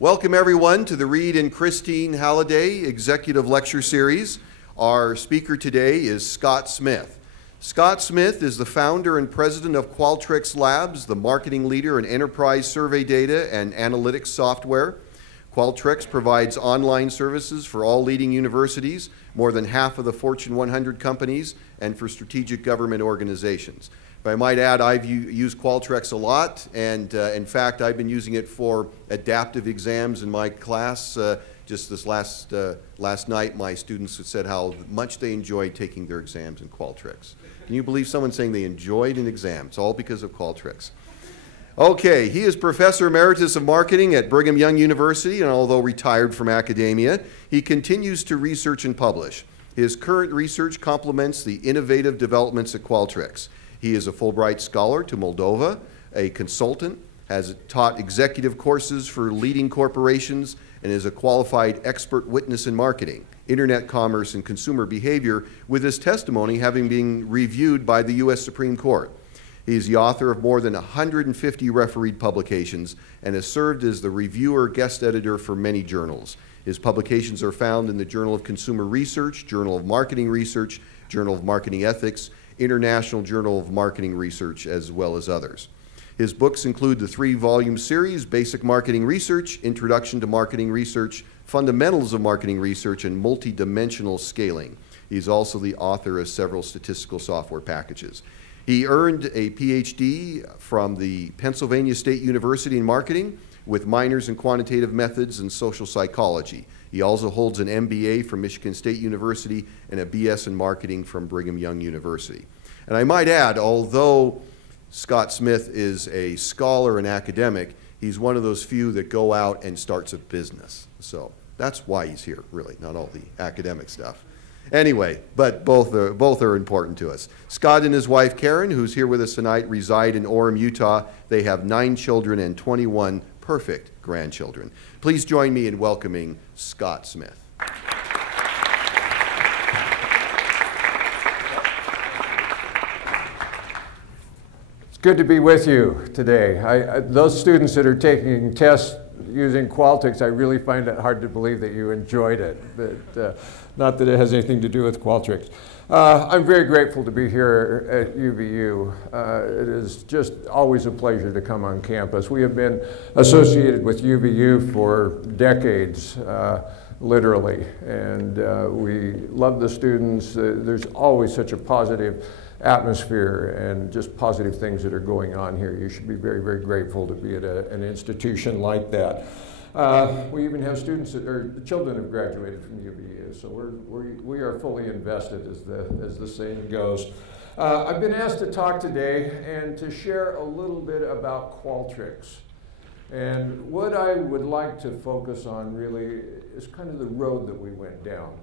Welcome everyone to the Reed and Christine Halliday Executive Lecture Series. Our speaker today is Scott Smith. Scott Smith is the founder and president of Qualtrics Labs, the marketing leader in enterprise survey data and analytics software. Qualtrics provides online services for all leading universities, more than half of the Fortune 100 companies, and for strategic government organizations. If I might add, I've used Qualtrics a lot, and in fact, I've been using it for adaptive exams in my class. Just this last night, my students said how much they enjoyed taking their exams in Qualtrics. Can you believe someone saying they enjoyed an exam? It's all because of Qualtrics. Okay, he is Professor Emeritus of Marketing at Brigham Young University, and although retired from academia, he continues to research and publish. His current research complements the innovative developments at Qualtrics. He is a Fulbright Scholar to Moldova, a consultant, has taught executive courses for leading corporations, and is a qualified expert witness in marketing, internet commerce, and consumer behavior, with his testimony having been reviewed by the U.S. Supreme Court. He is the author of more than 150 refereed publications and has served as the reviewer guest editor for many journals. His publications are found in the Journal of Consumer Research, Journal of Marketing Research, Journal of Marketing Ethics, International Journal of Marketing Research, as well as others. His books include the 3-volume series, Basic Marketing Research, Introduction to Marketing Research, Fundamentals of Marketing Research, and Multidimensional Scaling. He's also the author of several statistical software packages. He earned a PhD from the Pennsylvania State University in Marketing with minors in quantitative methods and social psychology. He also holds an MBA from Michigan State University and a BS in marketing from Brigham Young University. And I might add, although Scott Smith is a scholar and academic, he's one of those few that go out and starts a business. So that's why he's here, really, not all the academic stuff. Anyway, but both are important to us. Scott and his wife, Karen, who's here with us tonight, reside in Orem, Utah. They have 9 children and 21 perfect grandchildren. Please join me in welcoming Scott Smith. It's good to be with you today. Those students that are taking tests using Qualtrics, I really find it hard to believe that you enjoyed it. But, not that it has anything to do with Qualtrics. I'm very grateful to be here at UVU. It is just always a pleasure to come on campus. We have been associated with UVU for decades, literally, and we love the students. There's always such a positive atmosphere and just positive things that are going on here. You should be very, very grateful to be at an institution like that. We even have students or children have graduated from UVU, so we are fully invested, as the saying goes. I've been asked to talk today and to share a little bit about Qualtrics. And what I would like to focus on really is kind of the road that we went down.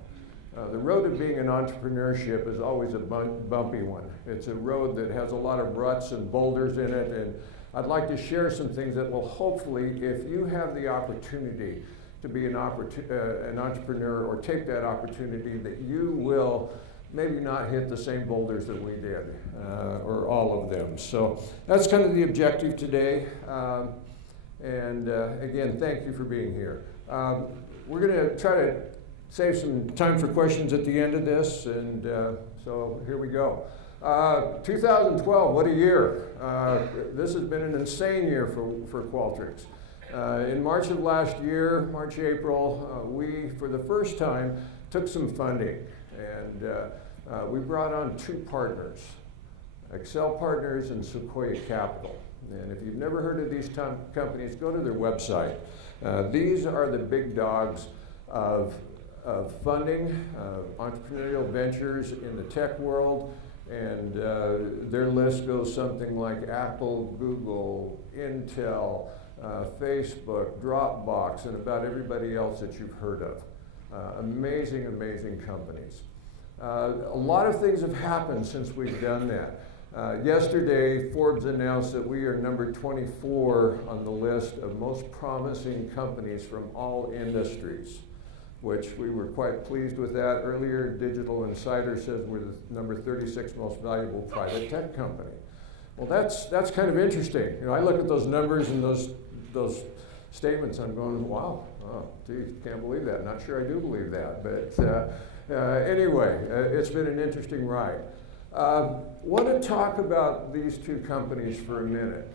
The road of being in entrepreneurship is always a bumpy one. It's a road that has a lot of ruts and boulders in it, and I'd like to share some things that will hopefully, if you have the opportunity to be an entrepreneur or take that opportunity, that you will maybe not hit the same boulders that we did, or all of them. So that's kind of the objective today. Again, thank you for being here. We're going to try to save some time for questions at the end of this, and so here we go. 2012, what a year. This has been an insane year for Qualtrics. In March of last year, March, April, we, for the first time, took some funding, and we brought on 2 partners, Excel Partners and Sequoia Capital. And if you've never heard of these companies, go to their website. These are the big dogs of funding, entrepreneurial ventures in the tech world, and their list goes something like Apple, Google, Intel, Facebook, Dropbox, and about everybody else that you've heard of. Amazing, amazing companies. A lot of things have happened since we've done that. Yesterday, Forbes announced that we are number 24 on the list of most promising companies from all industries, which we were quite pleased with that. Earlier, Digital Insider says we're the number 36 most valuable private tech company. Well, that's kind of interesting. You know, I look at those numbers and those statements. I'm going, wow, oh, geez, can't believe that. Not sure I do believe that. But anyway, it's been an interesting ride. Want to talk about these two companies for a minute.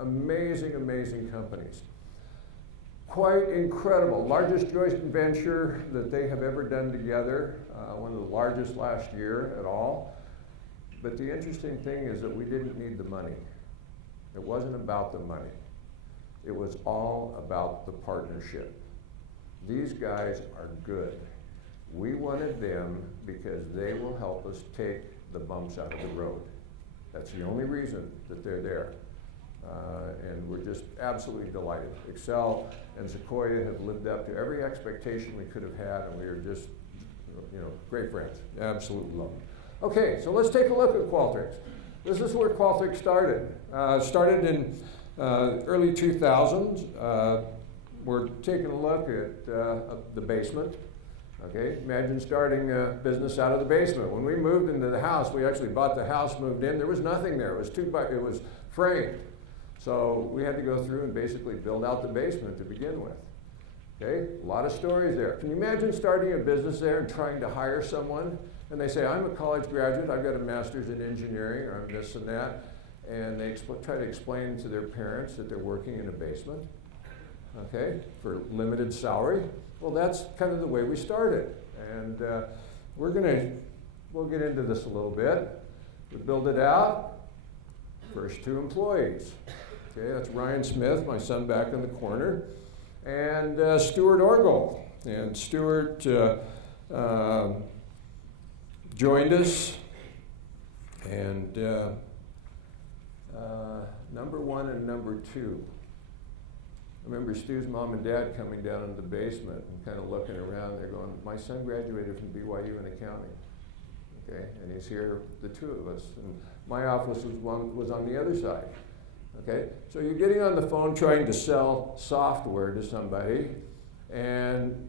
Amazing, amazing companies. Quite incredible. Largest joint venture that they have ever done together. One of the largest last year at all. But the interesting thing is that we didn't need the money. It wasn't about the money. It was all about the partnership. These guys are good. We wanted them because they will help us take the bumps out of the road. That's the only reason that they're there. And we're just absolutely delighted. Excel and Sequoia have lived up to every expectation we could have had, and we are just, great friends. Absolutely love them. Okay, so let's take a look at Qualtrics. This is where Qualtrics started. Started in early 2000s. We're taking a look at the basement. Okay, imagine starting a business out of the basement. When we moved into the house, we actually bought the house, moved in. There was nothing there. It was framed. So we had to go through and basically build out the basement to begin with. Okay, a lot of stories there. Can you imagine starting a business there and trying to hire someone? And they say, I'm a college graduate, I've got a master's in engineering, or I'm this and that. And they try to explain to their parents that they're working in a basement, okay, for limited salary. Well, that's kind of the way we started. And we'll get into this a little bit. We build it out. First 2 employees. Okay, that's Ryan Smith, my son back in the corner, and Stuart Orgel. And Stuart joined us, and number 1 and number 2. I remember Stu's mom and dad coming down into the basement and kind of looking around. They're going, my son graduated from BYU in accounting. Okay, and he's here, the 2 of us. And my office was on the other side. Okay, so you're getting on the phone trying to sell software to somebody, and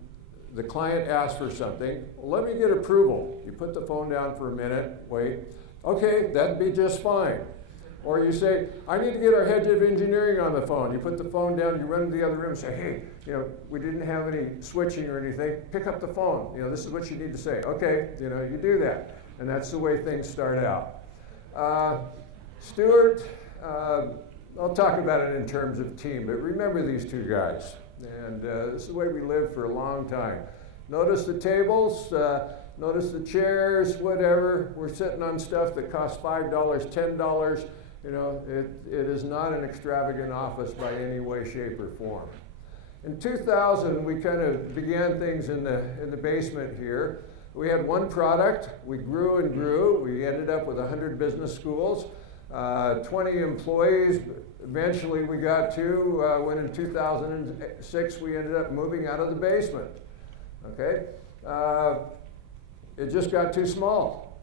the client asks for something. Well, let me get approval. You put the phone down for a minute, wait. Okay, that'd be just fine. Or you say, I need to get our head of engineering on the phone. You put the phone down, you run to the other room and say, hey, we didn't have any switching or anything. Pick up the phone. This is what you need to say. Okay, you do that. And that's the way things start out. Stuart, I'll talk about it in terms of team, but remember these 2 guys. And this is the way we lived for a long time. Notice the tables, notice the chairs, whatever. We're sitting on stuff that costs $5, $10. It is not an extravagant office by any way, shape, or form. In 2000, we kind of began things in the basement here. We had 1 product. We grew and grew. We ended up with 100 business schools, 20 employees. Eventually, we got to when in 2006 we ended up moving out of the basement. Okay, it just got too small.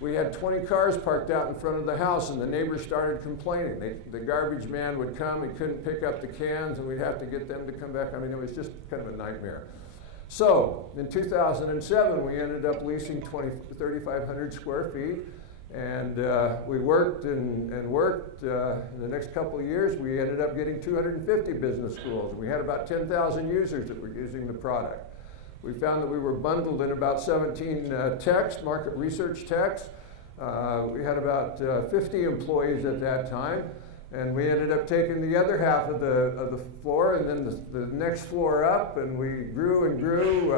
We had 20 cars parked out in front of the house, and the neighbors started complaining. The garbage man would come, he couldn't pick up the cans, and we'd have to get them to come back. I mean, it was just kind of a nightmare. So, in 2007, we ended up leasing 3,500 square feet, and we worked and worked. In the next couple of years, we ended up getting 250 business schools. We had about 10,000 users that were using the product. We found that we were bundled in about 17 techs, market research techs. We had about 50 employees at that time, and we ended up taking the other half of the floor and then the next floor up, and we grew and grew.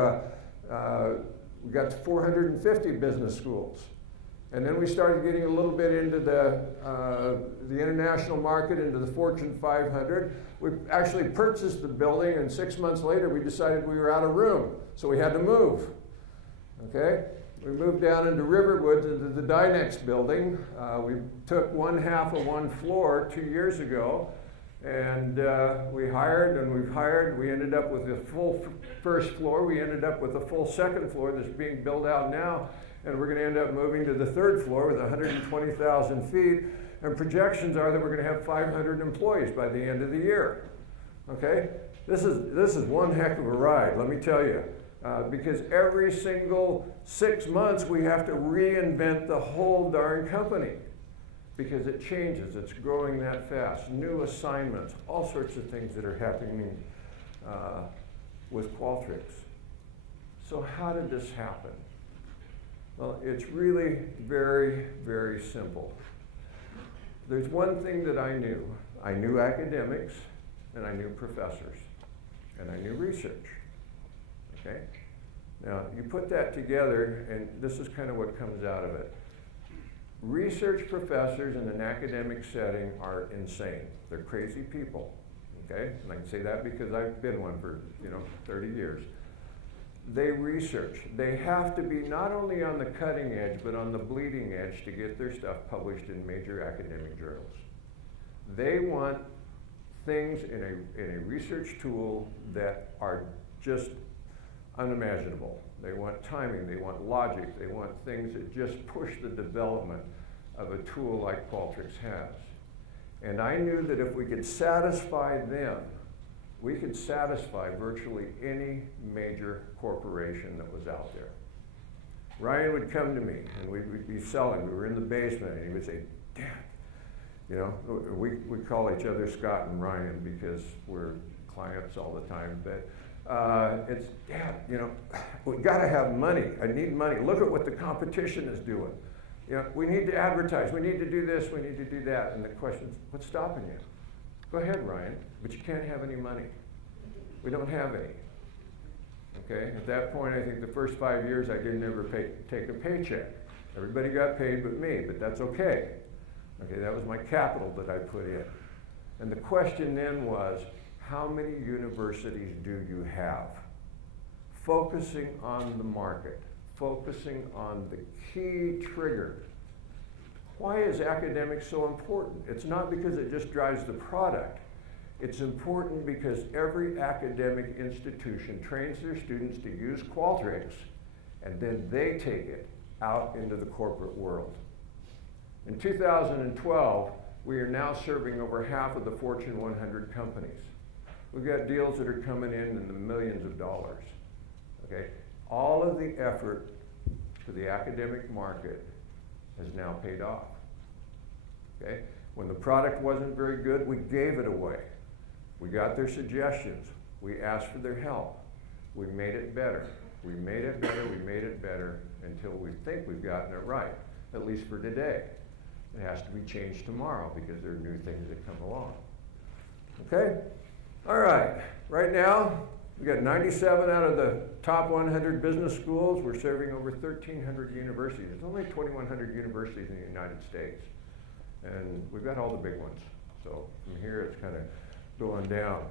We got to 450 business schools. And then we started getting a little bit into the international market, into the Fortune 500. We actually purchased the building, and 6 months later we decided we were out of room, so we had to move. Okay? We moved down into Riverwood into the Dynex building. We took 1/2 of 1 floor 2 years ago, and we hired and we've hired. We ended up with a full first floor. We ended up with a full second floor that's being built out now. And we're going to end up moving to the 3rd floor with 120,000 feet. And projections are that we're going to have 500 employees by the end of the year. Okay? This is one heck of a ride, let me tell you. Because every single 6 months we have to reinvent the whole darn company. because it changes. It's growing that fast. New assignments, all sorts of things that are happening with Qualtrics. So how did this happen? Well, it's really very, very simple. There's one thing that I knew. I knew academics, and I knew professors, and I knew research. Okay? Now, you put that together, and this is kind of what comes out of it. Research professors in an academic setting are insane. They're crazy people. Okay? And I can say that because I've been one for 30 years. They research. They have to be not only on the cutting edge, but on the bleeding edge to get their stuff published in major academic journals. They want things in a research tool that are just unimaginable. They want timing, they want logic, they want things that just push the development of a tool like Qualtrics has. And I knew that if we could satisfy them, we could satisfy virtually any major corporation that was out there. Ryan would come to me and we'd be selling. We were in the basement and he would say, "Dad," we call each other Scott and Ryan because we're clients all the time, but it's, "Dad, we gotta have money. I need money. Look at what the competition is doing. We need to advertise. We need to do this. We need to do that." And the question is, what's stopping you? Go ahead, Ryan, but you can't have any money. We don't have any. Okay, at that point, I think the first 5 years I didn't ever take a paycheck. Everybody got paid but me, but that's okay. Okay, that was my capital that I put in. And the question then was, how many universities do you have? Focusing on the market, focusing on the key trigger. Why is academics so important? It's not because it just drives the product. It's important because every academic institution trains their students to use Qualtrics, and then they take it out into the corporate world. In 2012, we are now serving over half of the Fortune 100 companies. We've got deals that are coming in the millions of dollars. Okay? All of the effort to the academic market has now paid off. Okay? When the product wasn't very good, we gave it away. We got their suggestions. We asked for their help. We made it better. We made it better, we made it better until we think we've gotten it right, at least for today. It has to be changed tomorrow because there are new things that come along. Okay? All right. Right now, we got 97 out of the top 100 business schools. We're serving over 1,300 universities. There's only 2,100 universities in the United States. And we've got all the big ones. So from here, it's kind of going down.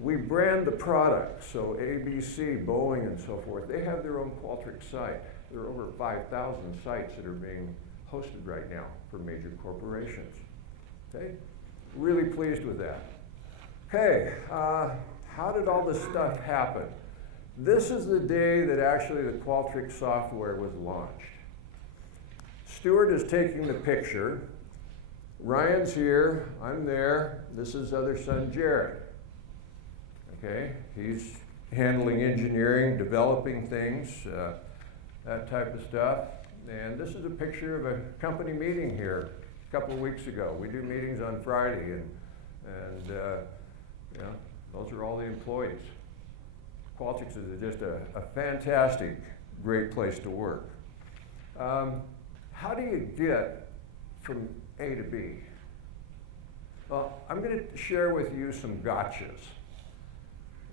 We brand the product, so ABC, Boeing, and so forth, they have their own Qualtrics site. There are over 5,000 sites that are being hosted right now for major corporations. Okay? Really pleased with that. Okay, how did all this stuff happen? This is the day that actually the Qualtrics software was launched. Stuart is taking the picture. Ryan's here, I'm there. This is other son, Jared. Okay, he's handling engineering, developing things, that type of stuff. And this is a picture of a company meeting here a couple of weeks ago. We do meetings on Friday, and those are all the employees. Qualtrics is just a fantastic, great place to work. How do you get from A to B? Well, I'm going to share with you some gotchas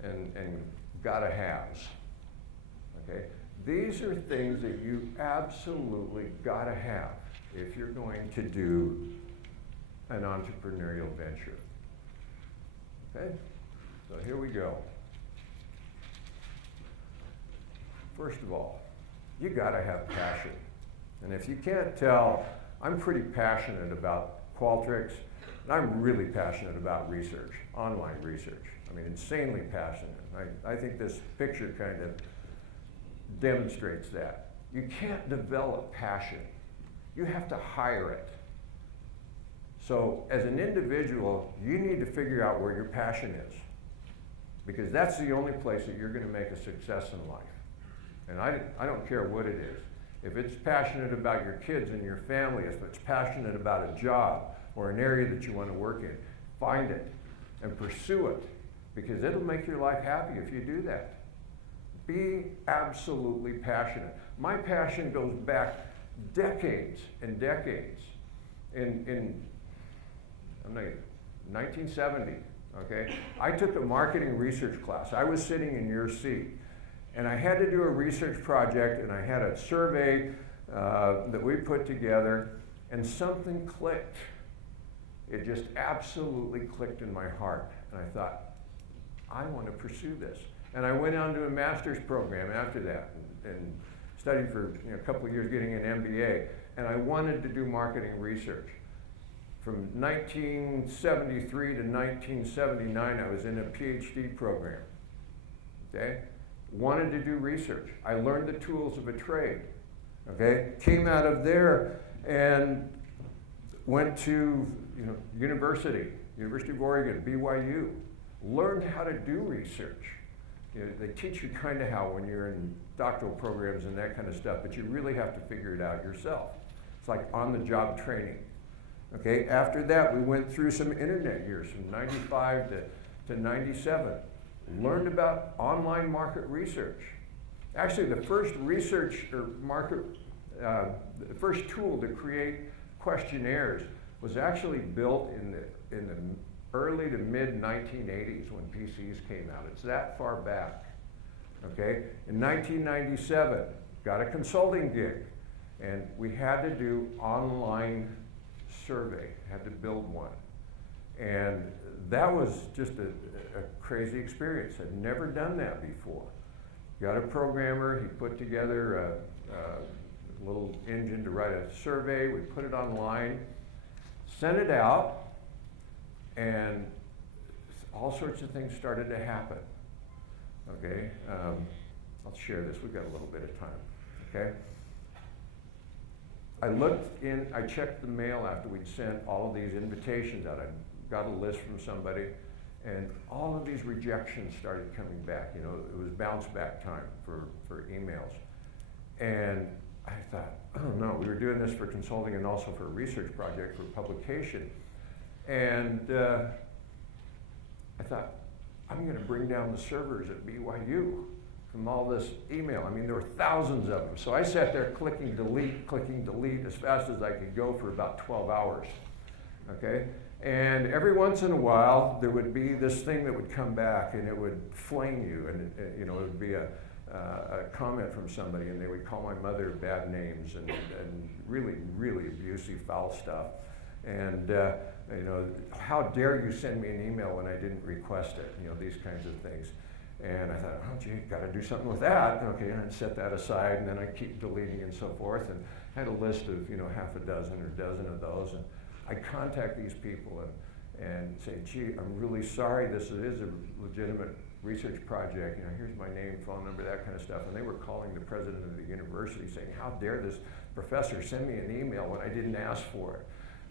and gotta haves. Okay? These are things that you absolutely gotta have if you're going to do an entrepreneurial venture. Okay? So here we go. First of all, you gotta have passion. And if you can't tell, I'm pretty passionate about Qualtrics, and I'm really passionate about research, online research. I mean, insanely passionate. I think this picture kind of demonstrates that. You can't develop passion. You have to hire it. So as an individual, you need to figure out where your passion is, because that's the only place that you're going to make a success in life. And I don't care what it is. If it's passionate about your kids and your family, if it's passionate about a job or an area that you want to work in, find it and pursue it, because it'll make your life happy if you do that. Be absolutely passionate. My passion goes back decades and decades. In 1970, okay, I took a marketing research class. I was sitting in your seat, and I had to do a research project, and I had a survey that we put together, and something clicked. It just absolutely clicked in my heart, and I thought, I want to pursue this. And I went on to a master's program after that, and studied for a couple of years, getting an MBA, and I wanted to do marketing research. From 1973 to 1979, I was in a PhD program, okay? Wanted to do research. I learned the tools of a trade, okay? Came out of there and went to University of Oregon, BYU. Learned how to do research. They teach you kind of how when you're in doctoral programs and that kind of stuff, but you really have to figure it out yourself. It's like on-the-job training. Okay, after that, we went through some internet years from 95 to 97. Learned about online market research. Actually, the first research or market, the first tool to create questionnaires was actually built in the early to mid 1980s when PCs came out. It's that far back. Okay, in 1997, got a consulting gig, and we had to do online survey, had to build one. And that was just a crazy experience. I'd never done that before. Got a programmer, he put together a little engine to write a survey, we put it online, sent it out, and all sorts of things started to happen. Okay, I'll share this, we've got a little bit of time, okay? I checked the mail after we'd sent all of these invitations out. I got a list from somebody, and all of these rejections started coming back. It was bounce back time for emails. And I thought, oh no, we were doing this for consulting and also for a research project for publication. And I thought, I'm going to bring down the servers at BYU from all this email. I mean, there were thousands of them. So I sat there clicking delete as fast as I could go for about 12 hours, okay? And every once in a while, there would be this thing that would come back, and it would flame you, and it would be a comment from somebody, and they would call my mother bad names and really, really abusive, foul stuff. And how dare you send me an email when I didn't request it? These kinds of things. And I thought, oh gee, got to do something with that. Okay, and I'd set that aside, and then I'd keep deleting and so forth. And I had a list of half a dozen or a dozen of those. And I'd contact these people and say, gee, I'm really sorry. This is a legitimate research project. Here's my name, phone number, that kind of stuff. And they were calling the president of the university saying, how dare this professor send me an email when I didn't ask for it?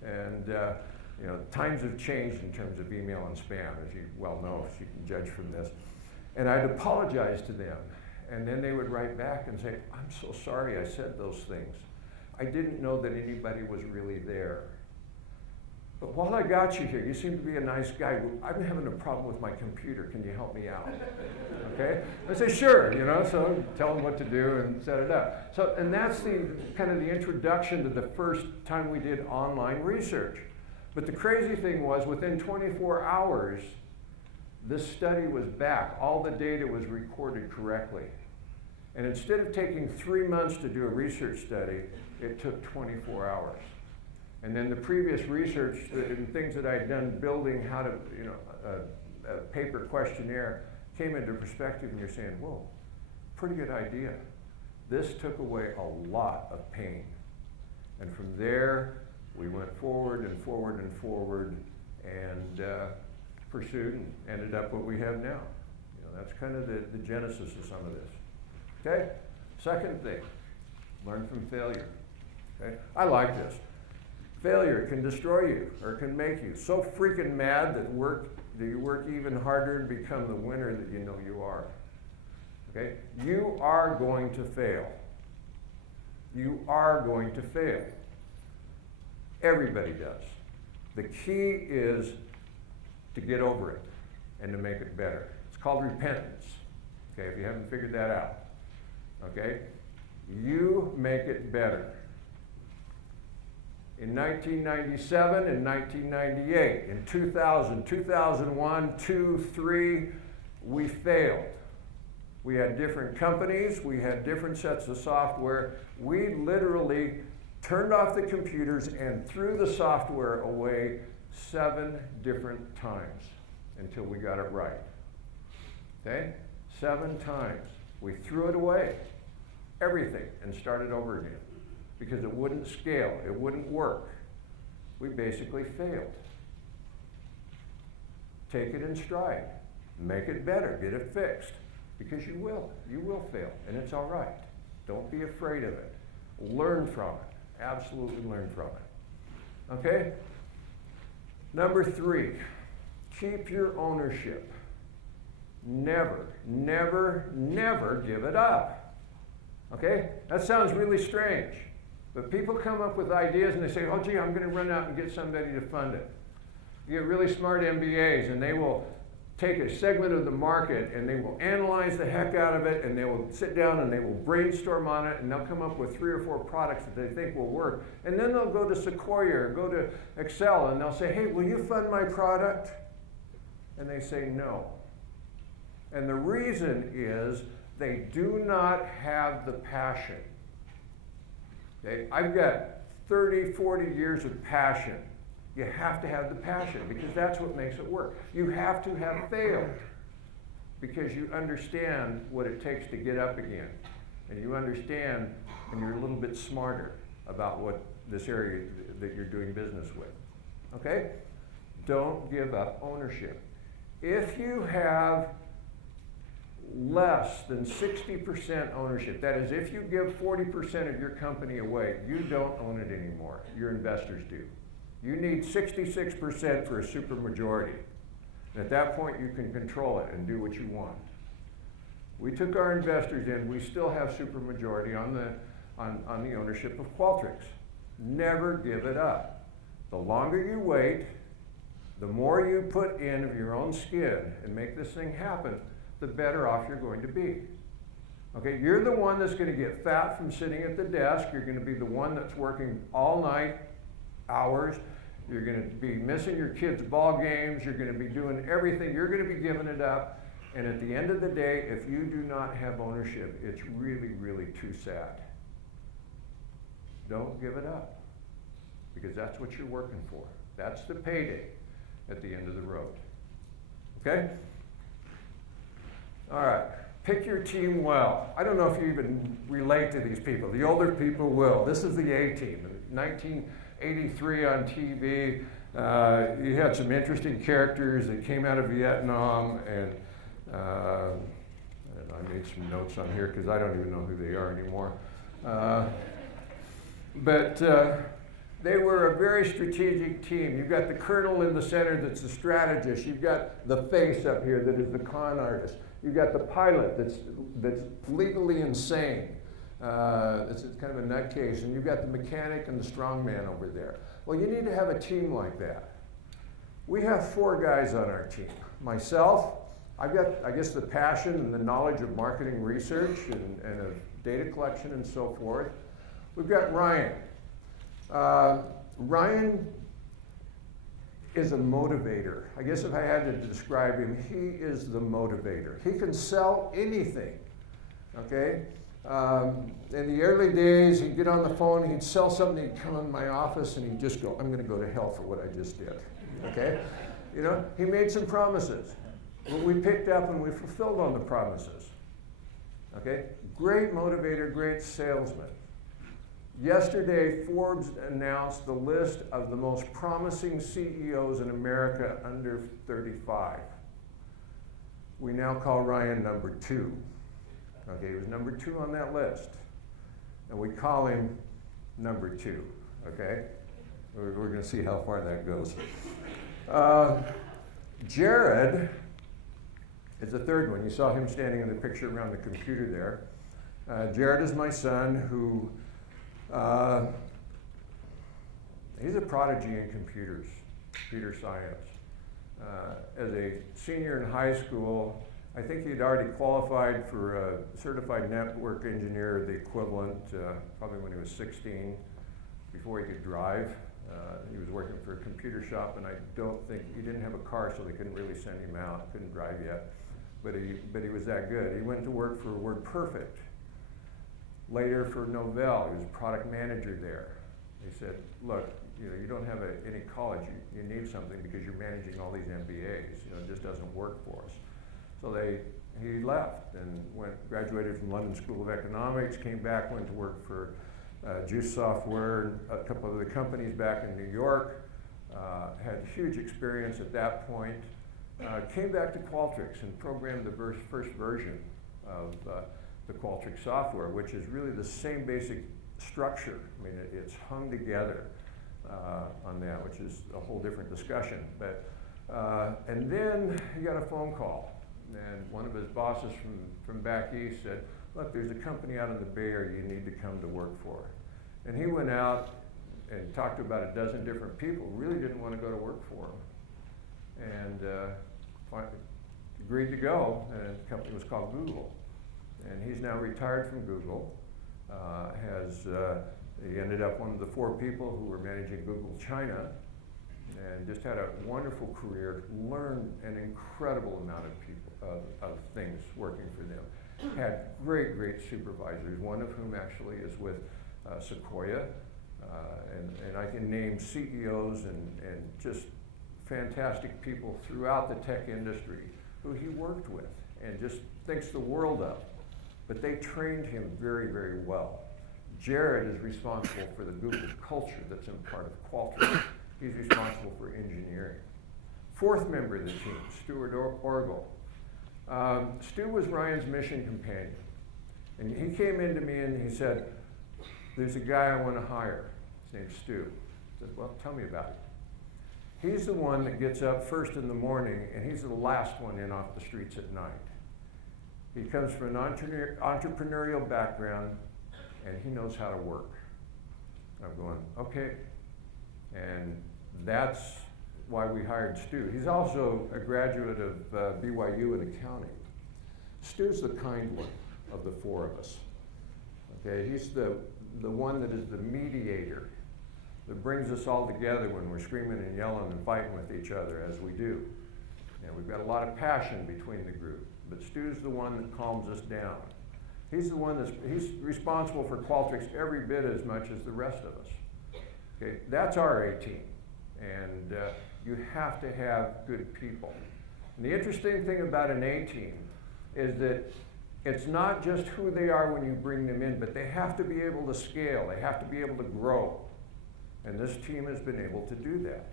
And times have changed in terms of email and spam, as you well know, if you can judge from this. And I'd apologize to them. And then they would write back and say, I'm so sorry I said those things. I didn't know that anybody was really there. But while I got you here, you seem to be a nice guy. I'm having a problem with my computer. Can you help me out? Okay? I say, sure, so tell them what to do and set it up. So, and that's the kind of the introduction to the first time we did online research. But the crazy thing was, within 24 hours, this study was back. All the data was recorded correctly. And instead of taking 3 months to do a research study, it took 24 hours. And then the previous research and things that I'd done building how to, a paper questionnaire came into perspective, and you're saying, whoa, pretty good idea. This took away a lot of pain. And from there, we went forward and forward and forward, and pursued and ended up what we have now. That's kind of the genesis of some of this. Okay? Second thing, learn from failure. Okay? I like this. Failure can destroy you, or can make you so freaking mad that you work even harder and become the winner that you know you are. Okay? You are going to fail. You are going to fail. Everybody does. The key is to get over it and to make it better. It's called repentance, okay, if you haven't figured that out, okay? You make it better. In 1997 and 1998, in 2000, 2001, 2, 3, we failed. We had different companies, we had different sets of software. We literally turned off the computers and threw the software away 7 different times until we got it right. Okay? 7 times. We threw it away, everything, and started over again because it wouldn't scale, it wouldn't work. We basically failed. Take it in stride. Make it better, get it fixed, because you will fail, and it's all right. Don't be afraid of it. Learn from it, absolutely learn from it. Okay? Number 3, keep your ownership. Never, never, never give it up. Okay? That sounds really strange, but people come up with ideas and they say, oh gee, I'm going to run out and get somebody to fund it. You get really smart MBAs and they will take a segment of the market and they will analyze the heck out of it and they will sit down and they will brainstorm on it and they'll come up with 3 or 4 products that they think will work. And then they'll go to Sequoia or go to Excel and they'll say, hey, will you fund my product? And they say no. And the reason is they do not have the passion. Okay? I've got 30, 40 years of passion. You have to have the passion because that's what makes it work. You have to have failed because you understand what it takes to get up again. And you understand and you're a little bit smarter about what this area that you're doing business with. Okay? Don't give up ownership. If you have less than 60% ownership, that is, if you give 40% of your company away, you don't own it anymore. Your investors do. You need 66% for a supermajority. And at that point, you can control it and do what you want. We took our investors in. We still have supermajority on the ownership of Qualtrics. Never give it up. The longer you wait, the more you put in of your own skin and make this thing happen, the better off you're going to be. Okay, you're the one that's going to get fat from sitting at the desk. You're going to be the one that's working all night, hours. You're going to be missing your kids' ball games. You're going to be doing everything. You're going to be giving it up. And at the end of the day, if you do not have ownership, it's really, really too sad. Don't give it up because that's what you're working for. That's the payday at the end of the road. Okay? All right. Pick your team well. I don't know if you even relate to these people. The older people will. This is the A-team. 1983 on TV. You had some interesting characters that came out of Vietnam, and I made some notes on here because I don't even know who they are anymore. But they were a very strategic team. You've got the colonel in the center that's the strategist. You've got the face up here that is the con artist. You've got the pilot that's legally insane. It's kind of a nutcase. And you've got the mechanic and the strong man over there. Well, you need to have a team like that. We have 4 guys on our team. Myself, I've got, I guess, the passion and the knowledge of marketing research and of data collection and so forth. We've got Ryan. Ryan is a motivator. I guess if I had to describe him, he is the motivator. He can sell anything, okay? In the early days, he'd get on the phone, he'd sell something, he'd come in my office, and he'd just go, I'm going to go to hell for what I just did, okay? You know, he made some promises, but we picked up and we fulfilled on the promises, okay? Great motivator, great salesman. Yesterday, Forbes announced the list of the most promising CEOs in America under 35. We now call Ryan number 2. Okay, he was number 2 on that list. And we call him number 2, okay? We're going to see how far that goes. Jared is the 3rd one. You saw him standing in the picture around the computer there. Jared is my son who He's a prodigy in computers, computer science. As a senior in high school, I think he'd already qualified for a certified network engineer, the equivalent, probably when he was 16, before he could drive. He was working for a computer shop, and I don't think, he didn't have a car, so they couldn't really send him out, couldn't drive yet. But he was that good. He went to work for WordPerfect. Later for Novell, he was a product manager there. He said, look, you don't have any college, you need something because you're managing all these MBAs. It just doesn't work for us. So he left and graduated from London School of Economics, came back, went to work for Juice Software, a couple of the companies back in New York, had huge experience at that point, came back to Qualtrics and programmed the first version of the Qualtrics software, which is really the same basic structure. I mean, it's hung together on that, which is a whole different discussion. But and then he got a phone call, and one of his bosses from back east said, look, there's a company out in the Bay Area you need to come to work for. And he went out and talked to about a dozen different people, really didn't want to go to work for him. And finally agreed to go, and the company was called Google. And he's now retired from Google. He ended up one of the 4 people who were managing Google China, and just had a wonderful career, learned an incredible amount of things working for them. Had great supervisors, one of whom actually is with Sequoia, and I can name CEOs and just fantastic people throughout the tech industry who he worked with and just thinks the world of. But they trained him very well. Jared is responsible for the Google culture that's in part of Qualtrics. He's responsible for engineering. 4th member of the team, Stuart Orgel. Stu was Ryan's mission companion. And he came into me and he said, there's a guy I want to hire. His name's Stu. I said, well, tell me about it. He's the one that gets up first in the morning, and he's the last one in off the streets at night. He comes from an entrepreneurial background, and he knows how to work. I'm going, okay. And that's why we hired Stu. He's also a graduate of BYU in accounting. Stu's the kind one of the 4 of us. Okay, he's the one that is the mediator, that brings us all together when we're screaming and yelling and fighting with each other, as we do. And we've got a lot of passion between the group, but Stu's the one that calms us down. He's the one he's responsible for Qualtrics every bit as much as the rest of us. Okay, that's our A team, and you have to have good people. And the interesting thing about an A team is that it's not just who they are when you bring them in, but they have to be able to scale. They have to be able to grow. And this team has been able to do that.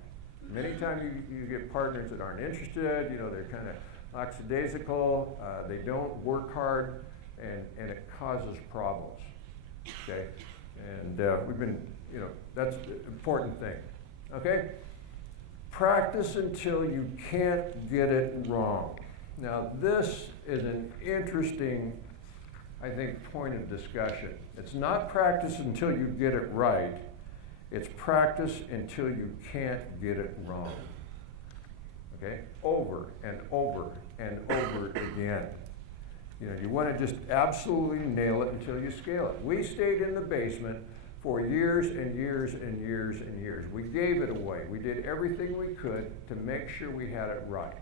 Many times you get partners that aren't interested, they're kind of lackadaisical, they don't work hard, and it causes problems, okay? And we've been, that's the important thing, okay? Practice until you can't get it wrong. Now, this is an interesting, I think, point of discussion. It's not practice until you get it right. It's practice until you can't get it wrong. Okay? Over and over and over again. You want to just absolutely nail it until you scale it. We stayed in the basement for years and years and years and years. We gave it away. We did everything we could to make sure we had it right.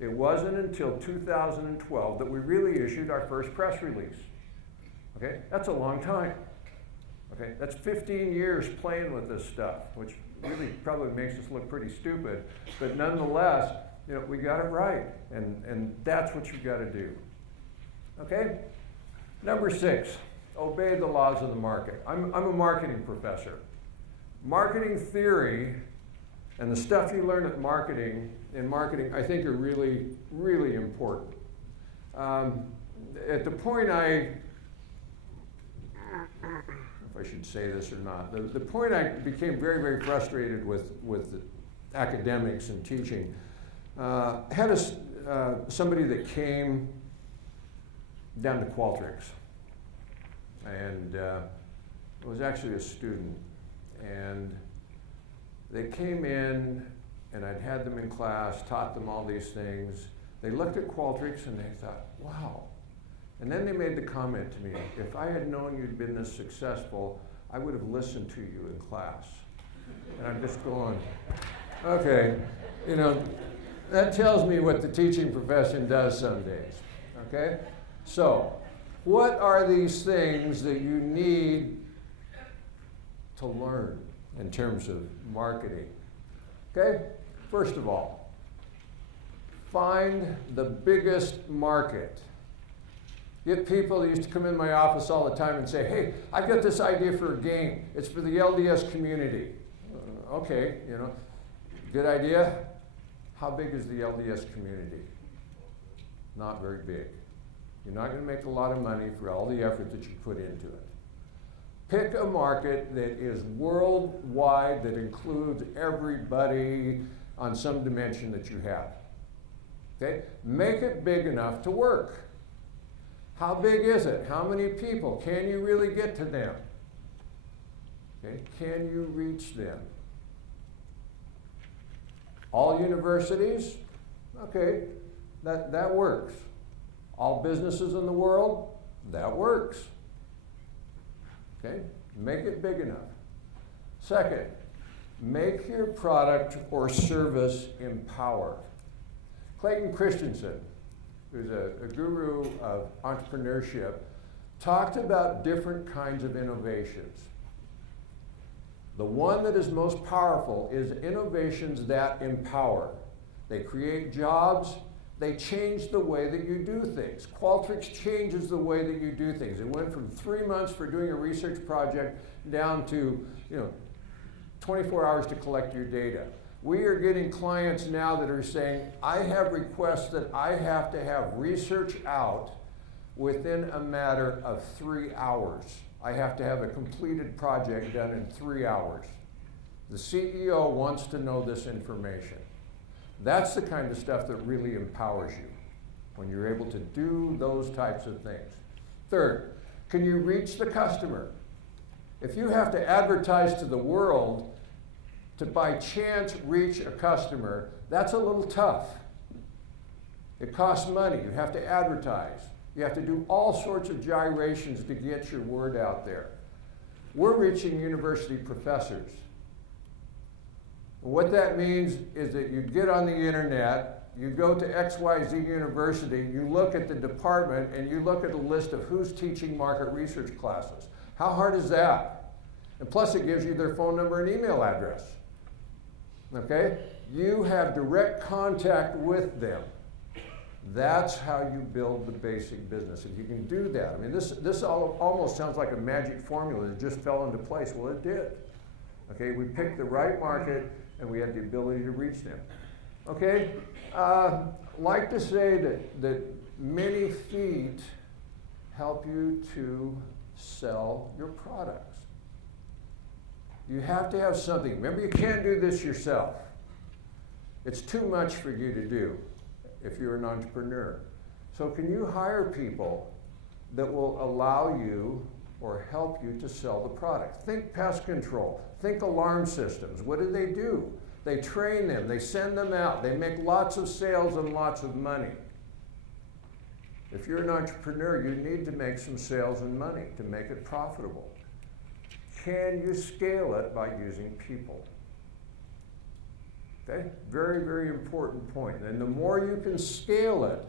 It wasn't until 2012 that we really issued our first press release. Okay? That's a long time. Okay? That's 15 years playing with this stuff, which really probably makes us look pretty stupid. But nonetheless, we got it right. And that's what you've got to do. Okay? Number 6, obey the laws of the market. I'm a marketing professor. Marketing theory and the stuff you learn in marketing, I think are really, really important. At the point if I should say this or not, the point I became very, very frustrated with academics and teaching, had somebody that came down to Qualtrics and It was actually a student. And they came in, and I'd had them in class, taught them all these things. They looked at Qualtrics and they thought, wow. And then they made the comment to me, if I had known you'd been this successful, I would have listened to you in class. And I'm just going, okay, you know, that tells me what the teaching profession does some days, okay? So, what are these things that you need to learn in terms of marketing? Okay, first of all, find the biggest market. Get people that used to come in my office all the time and say, hey, I've got this idea for a game. It's for the LDS community. Okay, you know, good idea. How big is the LDS community? Not very big. You're not going to make a lot of money for all the effort that you put into it. Pick a market that is worldwide, that includes everybody on some dimension that you have. Okay? Make it big enough to work. How big is it? How many people? Can you really get to them? Okay? Can you reach them? All universities? Okay, that works. All businesses in the world? That works. Okay? Make it big enough. Second, make your product or service empower. Clayton Christensen, who's a guru of entrepreneurship, talked about different kinds of innovations. The one that is most powerful is innovations that empower. They create jobs. They change the way that you do things. Qualtrics changes the way that you do things. It went from 3 months for doing a research project down to 24 hours to collect your data. We are getting clients now that are saying, I have requests that I have to have research out within a matter of 3 hours. I have to have a completed project done in 3 hours. The CEO wants to know this information. That's the kind of stuff that really empowers you, when you're able to do those types of things. Third, can you reach the customer? If you have to advertise to the world to by chance reach a customer, that's a little tough. It costs money. You have to advertise. You have to do all sorts of gyrations to get your word out there. We're reaching university professors. What that means is that you get on the internet, you go to XYZ University, you look at the department, and you look at a list of who's teaching market research classes. How hard is that? And plus it gives you their phone number and email address. Okay? You have direct contact with them. That's how you build the basic business. If you can do that, I mean, this almost sounds like a magic formula that just fell into place. Well, it did. Okay, we picked the right market and we had the ability to reach them. Okay, like to say that many feet help you to sell your products. You have to have something. Remember, you can't do this yourself. It's too much for you to do if you're an entrepreneur. So can you hire people that will allow you or help you to sell the product? Think pest control. Think alarm systems. What do? They train them. They send them out. They make lots of sales and lots of money. If you're an entrepreneur, you need to make some sales and money to make it profitable. Can you scale it by using people? Okay, very, very important point. And the more you can scale it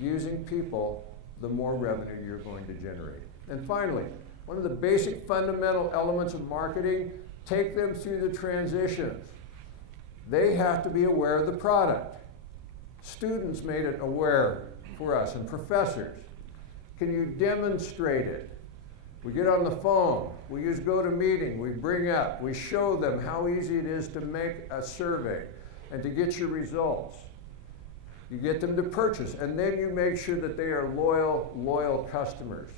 using people, the more revenue you're going to generate. And finally, one of the basic fundamental elements of marketing, take them through the transitions. They have to be aware of the product. Students made it aware for us, and professors. Can you demonstrate it? We get on the phone, we use GoToMeeting, we bring up, we show them how easy it is to make a survey and to get your results. You get them to purchase, and then you make sure that they are loyal customers.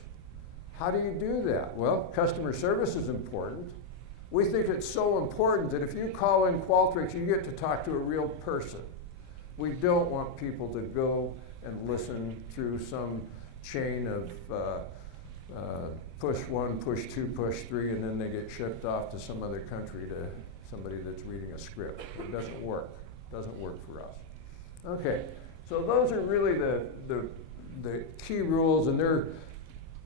How do you do that? Well, customer service is important. We think it's so important that if you call in Qualtrics, you get to talk to a real person. We don't want people to go and listen through some chain of push 1, push 2, push 3, and then they get shipped off to some other country to somebody that's reading a script. It doesn't work. It doesn't work for us. Okay, so those are really the key rules, and there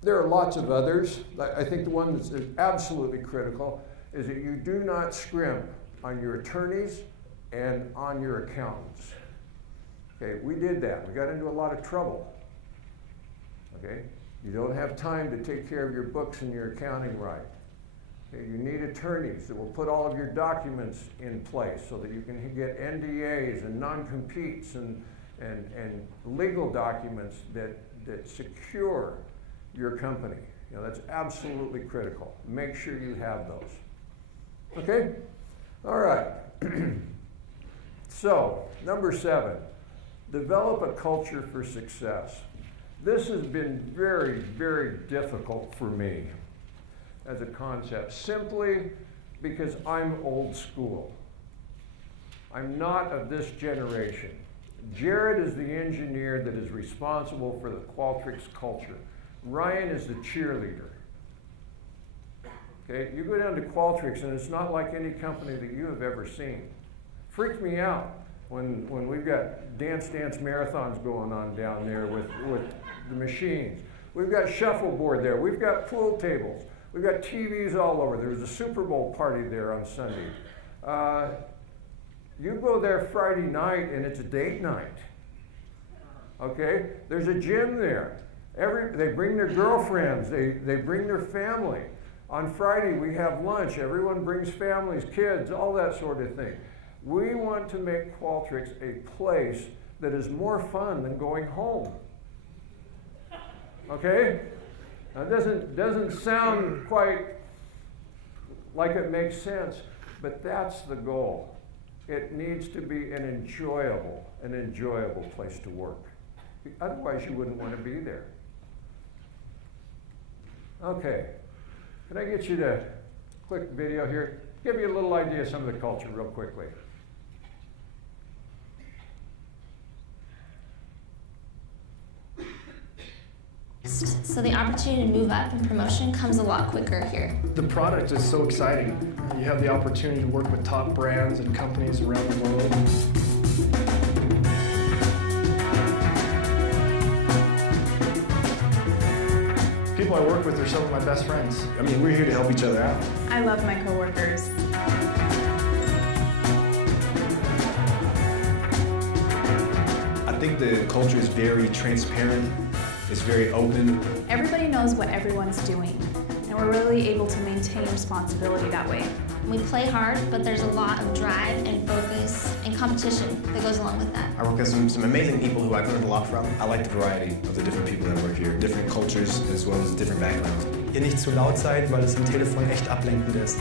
are lots of others. I think the one that's absolutely critical is that you do not scrimp on your attorneys and on your accountants. Okay, we did that. We got into a lot of trouble. Okay, you don't have time to take care of your books and your accounting right. Okay, you need attorneys that will put all of your documents in place so that you can get NDAs and non-competes and legal documents that secure your company. You know, that's absolutely critical. Make sure you have those. Okay? All right. So, number 7, develop a culture for success. This has been very, very difficult for me as a concept, simply because I'm old school. I'm not of this generation. Jared is the engineer that is responsible for the Qualtrics culture. Ryan is the cheerleader. Okay, you go down to Qualtrics and it's not like any company that you have ever seen. Freaks me out when we've got dance marathons going on down there with the machines. We've got shuffleboard there. We've got pool tables. We've got TVs all over. There was a Super Bowl party there on Sunday. You go there Friday night and it's a date night. Okay? There's a gym there. They bring their girlfriends. They bring their family. On Friday we have lunch. Everyone brings families, kids, all that sort of thing. We want to make Qualtrics a place that is more fun than going home. Okay? Now, it doesn't sound quite like it makes sense, but that's the goal. It needs to be an enjoyable place to work. Otherwise, you wouldn't want to be there. Okay, can I get you to quick video here? Give you a little idea of some of the culture real quickly. So the opportunity to move up and promotion comes a lot quicker here. The product is so exciting. You have the opportunity to work with top brands and companies around the world. People I work with are some of my best friends. I mean, we're here to help each other out. I love my coworkers. I think the culture is very transparent. It's very open. Everybody knows what everyone's doing, and we're really able to maintain responsibility that way. We play hard, but there's a lot of drive and focus and competition that goes along with that. I work with some amazing people who I've learned a lot from. I like the variety of the different people that work here, different cultures as well as different backgrounds. Hier nicht zu laut seid, weil es am Telefon echt ablenkend ist.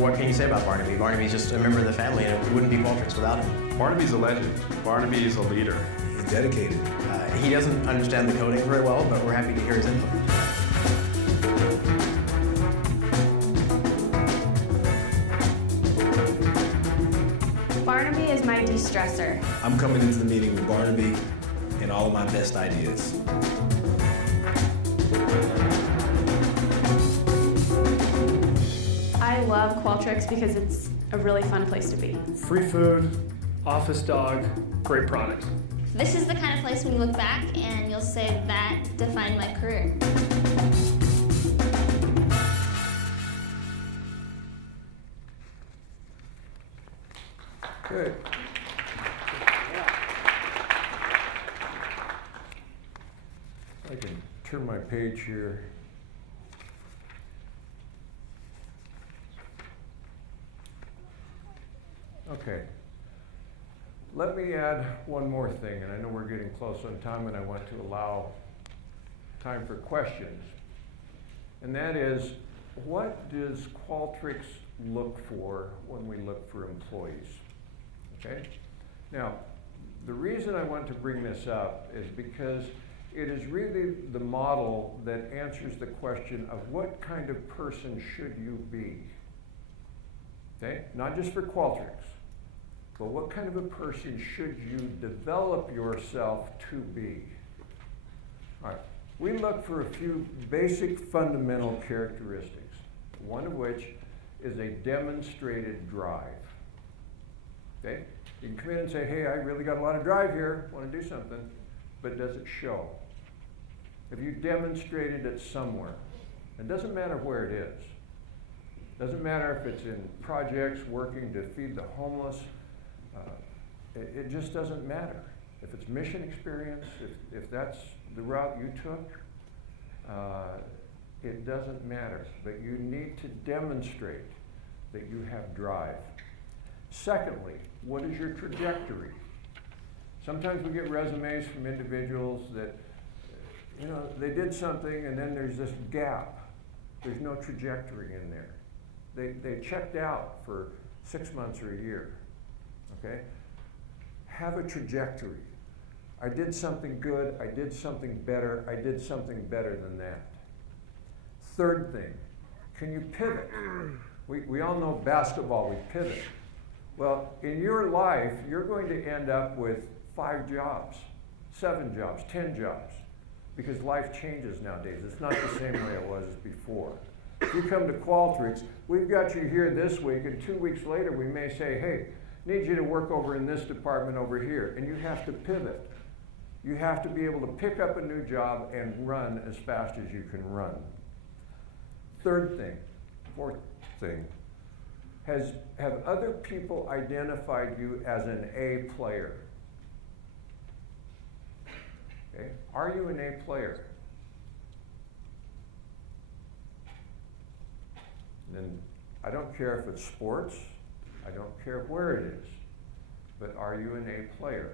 What can you say about Barnaby? Barnaby's just a member of the family, and it wouldn't be Qualtrics without him. Barnaby's a legend. Barnaby is a leader. He's dedicated. He doesn't understand the coding very well, but we're happy to hear his input. Barnaby is my de-stressor. I'm coming into the meeting with Barnaby and all of my best ideas. I love Qualtrics because it's a really fun place to be. Free food, office dog, great product. This is the kind of place when you look back and you'll say that defined my career. Good. I can turn my page here. Okay. Let me add one more thing, and I know we're getting close on time, and I want to allow time for questions. And that is, what does Qualtrics look for when we look for employees? Okay? Now, the reason I want to bring this up is because it is really the model that answers the question of what kind of person should you be? Okay? Not just for Qualtrics, but what kind of a person should you develop yourself to be? All right, we look for a few basic fundamental characteristics, one of which is a demonstrated drive. Okay? You can come in and say, hey, I really got a lot of drive here, want to do something, but does it show? Have you demonstrated it somewhere? It doesn't matter where it is. It doesn't matter if it's in projects, working to feed the homeless. It just doesn't matter. If it's mission experience, if that's the route you took, it doesn't matter. But you need to demonstrate that you have drive. Secondly, what is your trajectory? Sometimes we get resumes from individuals that, you know, they did something and then there's this gap. There's no trajectory in there. They checked out for 6 months or a year, okay? Have a trajectory. I did something good, I did something better, I did something better than that. Third thing, can you pivot? We all know basketball, we pivot. Well, in your life, you're going to end up with 5 jobs, 7 jobs, 10 jobs, because life changes nowadays. It's not the same way it was before. If you come to Qualtrics, we've got you here this week, and 2 weeks later we may say, hey, need you to work over in this department over here, and you have to pivot. You have to be able to pick up a new job and run as fast as you can run. Fourth thing, have other people identified you as an A player? Okay. Are you an A player? And I don't care if it's sports, I don't care where it is, but are you an A player?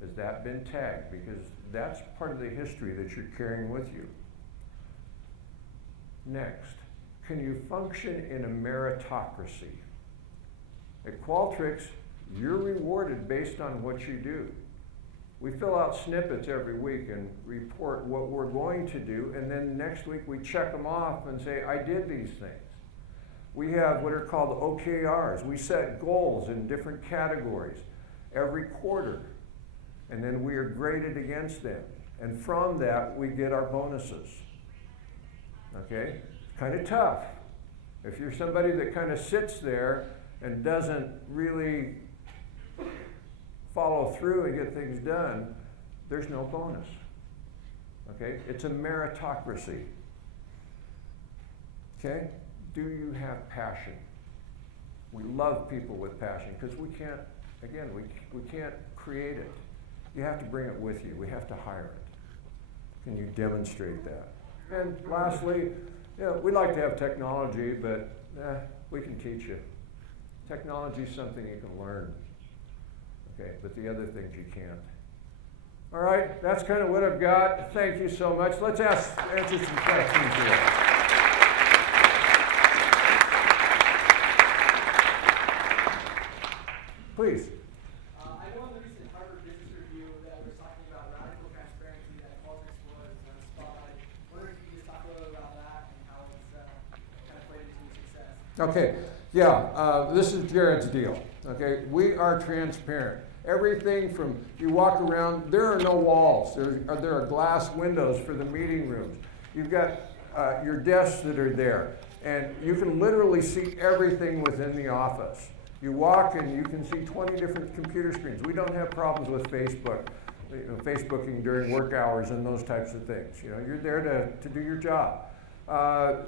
Has that been tagged? Because that's part of the history that you're carrying with you. Next, can you function in a meritocracy? At Qualtrics, you're rewarded based on what you do. We fill out snippets every week and report what we're going to do, and then next week we check them off and say, I did these things. We have what are called OKRs. We set goals in different categories every quarter, and then we are graded against them. And from that, we get our bonuses. Okay? It's kind of tough. If you're somebody that kind of sits there and doesn't really follow through and get things done, there's no bonus. Okay? It's a meritocracy. Okay? Do you have passion? We love people with passion because we can't, again, we can't create it. You have to bring it with you. We have to hire it. Can you demonstrate that? And lastly, you know, we like to have technology, but we can teach you. Technology is something you can learn. Okay, but the other things you can't. All right, that's kind of what I've got. Thank you so much. Let's answer some questions here. Please. I know in the recent Harvard Business Review that was talking about radical transparency that Qualtrics was spotlight. I wonder if you could just talk a little bit about that and how it's kind of played into your success. Okay, yeah, this is Jared's deal. Okay, we are transparent. Everything from, you walk around, there are no walls. There are glass windows for the meeting rooms. You've got your desks that are there, and you can literally see everything within the office. You walk and you can see 20 different computer screens. We don't have problems with Facebook, Facebooking during work hours and those types of things. You know, you're there to do your job.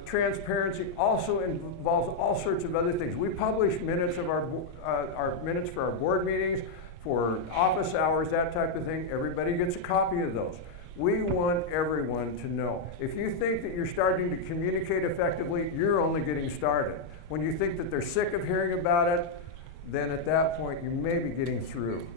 Transparency also involves all sorts of other things. We publish minutes of our minutes for our board meetings, for office hours, that type of thing. Everybody gets a copy of those. We want everyone to know. If you think that you're starting to communicate effectively, you're only getting started. When you think that they're sick of hearing about it, then at that point you may be getting through.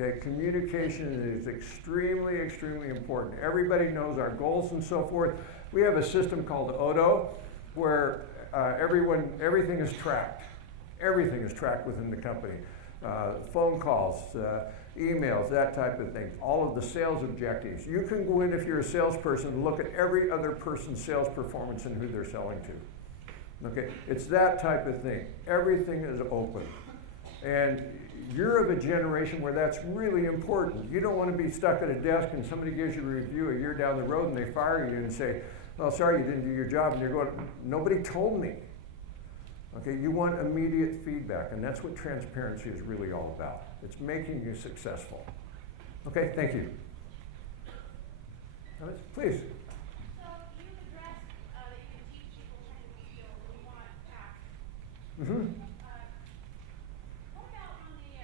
Okay, communication is extremely, extremely important. Everybody knows our goals and so forth. We have a system called Odo where everything is tracked. Everything is tracked within the company. Phone calls, emails, that type of thing. All of the sales objectives. You can go in if you're a salesperson and look at every other person's sales performance and who they're selling to. Okay, it's that type of thing. Everything is open. And you're of a generation where that's really important. You don't want to be stuck at a desk and somebody gives you a review a year down the road and they fire you and say, oh, sorry, you didn't do your job. And you're going, nobody told me. Okay, you want immediate feedback, and that's what transparency is really all about. It's making you successful. Okay, thank you. Please. So you've addressed that you can teach people technical skills and you want facts. Mm-hmm. What about on the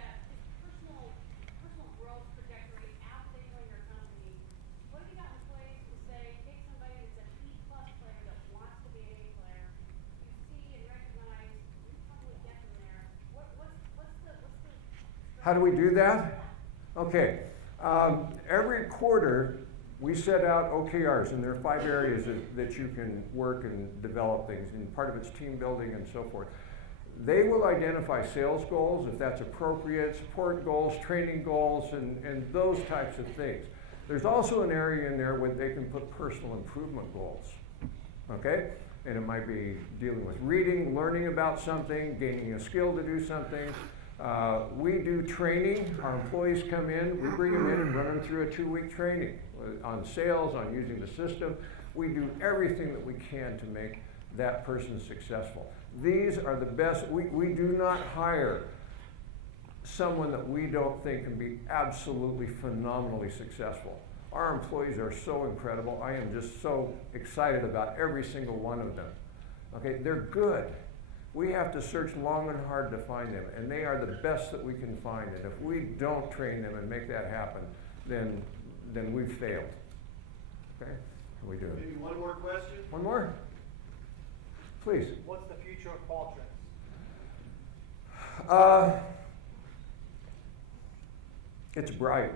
personal growth trajectory after they join your company? What have you got in place to say, take somebody that's an E+ player that wants to be an A player, you see and recognize, you probably get them there. What's the How do we do that? Okay. Every quarter, we set out OKRs, and there are 5 areas that you can work and develop things, and part of it's team building and so forth. They will identify sales goals, if that's appropriate, support goals, training goals, and those types of things. There's also an area in there where they can put personal improvement goals, okay? And it might be dealing with reading, learning about something, gaining a skill to do something. We do training. Our employees come in, we bring them in and run them through a 2-week training on sales, on using the system. We do everything that we can to make that person successful. These are the best. We do not hire someone that we don't think can be absolutely phenomenally successful. Our employees are so incredible. I am just so excited about every single one of them. Okay, they're good. We have to search long and hard to find them, and they are the best that we can find. And if we don't train them and make that happen, then we've failed. Okay? How we doing? Maybe one more question? One more? Please. What's the future of Qualtrics? It's bright.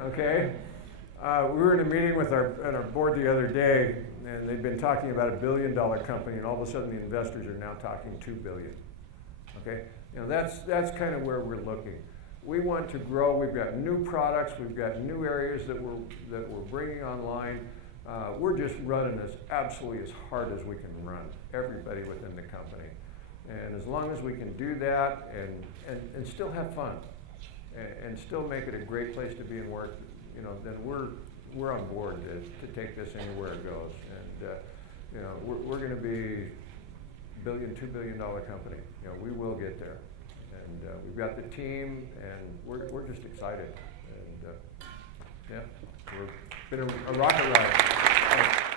Okay? We were in a meeting with our board the other day, and they've been talking about $1 billion company, and all of a sudden the investors are now talking $2 billion. Okay? You know, that's kind of where we're looking. We want to grow. We've got new products. We've got new areas that we're bringing online. We're just running absolutely as hard as we can run, everybody within the company. And as long as we can do that and still have fun and still make it a great place to be and work, you know, then we're on board to take this anywhere it goes. And you know, we're going to be $1 billion, $2 billion company. You know, we will get there. And we've got the team, and we're just excited. And yeah, it's been a rocket ride.